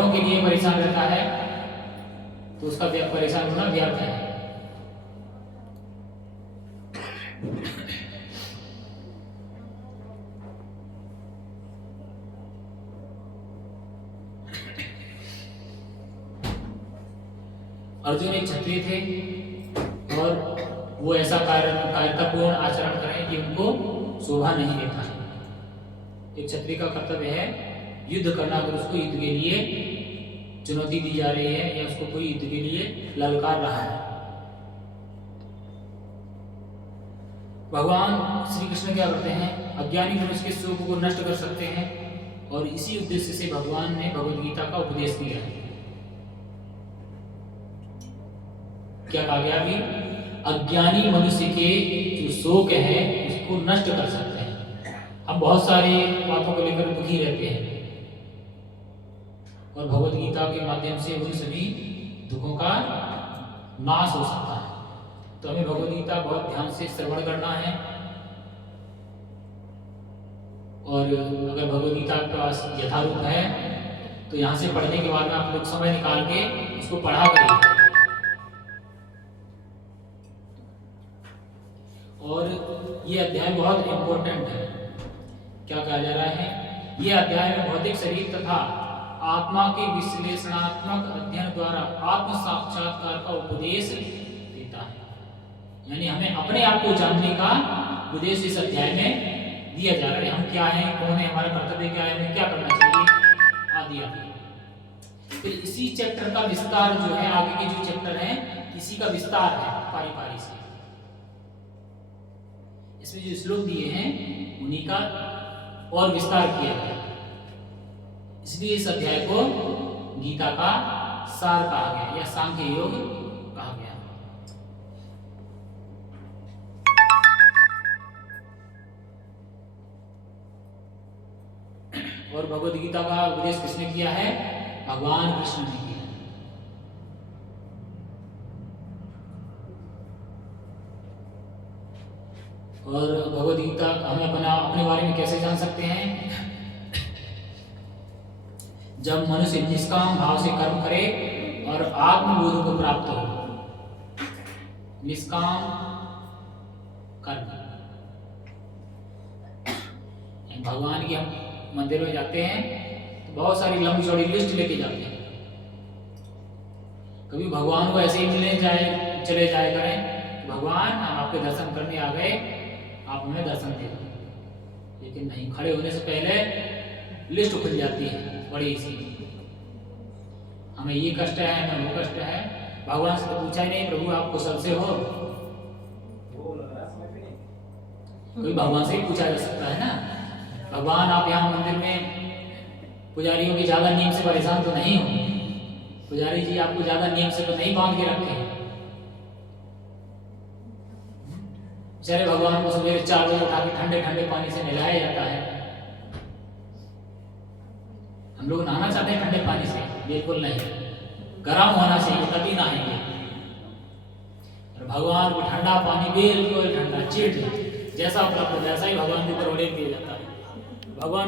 क्षणों के लिए परेशान रहता है तो उसका परेशान होना व्यर्थ है। अर्जुन एक क्षत्रिय थे और वो ऐसा कायरतापूर्ण आचरण करें कि उनको शोभा नहीं देता है। एक क्षत्रिय का कर्तव्य है युद्ध करना। अगर उसको युद्ध के लिए चुनौती दी जा रही है या उसको कोई युद्ध के लिए ललकार रहा है। भगवान श्री कृष्ण क्या करते हैं, अज्ञानी मनुष्य के शोक को नष्ट कर सकते हैं और इसी उद्देश्य से भगवान ने भगवद गीता का उपदेश दिया है। क्या कहा गया अभी, अज्ञानी मनुष्य के जो शोक है उसको नष्ट कर सकते हैं। हम बहुत सारी बातों को लेकर दुखी रहते हैं और भगवद गीता के माध्यम से उन सभी दुखों का नाश हो सकता है। तो हमें भगवद गीता बहुत ध्यान से श्रवण करना है और अगर भगवद गीता के पास यथारूप है तो यहाँ से पढ़ने के बाद में आप लोग समय निकाल के उसको पढ़ा करिए। और ये अध्याय बहुत इंपॉर्टेंट है। क्या कहा जा रहा है, ये अध्याय में भौतिक शरीर तथा आत्मा के विश्लेषणात्मक अध्ययन द्वारा आत्म साक्षात्कार का उपदेश देता है। यानी हमें अपने आप को जानने का उपदेश इस अध्याय में दिया जा रहा है। हम क्या हैं, कौन है, हमारा कर्तव्य क्या है, हमें क्या करना चाहिए आदि आदि। फिर इसी चैप्टर का विस्तार जो है, आगे के जो चैप्टर है इसी का विस्तार है पारी पारी से। इसमें जो श्लोक दिए हैं उन्हीं का और विस्तार किया गया, इसलिए इस अध्याय को गीता का सार कहा गया या सांख्य योग कहा गया। और भगवद गीता का उपदेश किसने किया है, भगवान कृष्ण ने किया। और भगवद गीता हम अपने बारे में कैसे जान सकते हैं, जब मनुष्य निष्काम भाव से कर्म करे और आत्मबोध को प्राप्त हो। निष्काम कर्म, भगवान की हम मंदिर में जाते हैं तो बहुत सारी लंबी चौड़ी लिस्ट लेके जाते हैं। कभी भगवान को ऐसे ही मिलने चले जाए करें, भगवान हम आपके दर्शन करने आ गए, आप हमें दर्शन दे दो। लेकिन नहीं, खड़े होने से पहले लिस्ट खुल जाती है बड़ी सी, हमें ये कष्ट है, हमें वो कष्ट है। भगवान से तो पूछा ही नहीं, प्रभु आप कुशल से हो। कोई भगवान से ही पूछा जा सकता है ना, भगवान आप यहाँ मंदिर में पुजारियों की ज्यादा नींद से परेशान तो नहीं हो, पुजारी जी आपको ज्यादा नींद से तो नहीं बांध के रखे। बेचारे भगवान को सवेरे 4 बजे उठा के ठंडे ठंडे पानी से नहलाया जाता है। हम लोग नहाना चाहते हैं ठंडे पानी से, बिल्कुल नहीं, गर्म होना चाहिए तभी नहाएंगे। और भगवान को ठंडा पानी बिल्कुल ठंडा चिल्ड जैसा उपलब्ध वैसा ही भगवान के ऊपर ऑर्डर किया जाता है। भगवान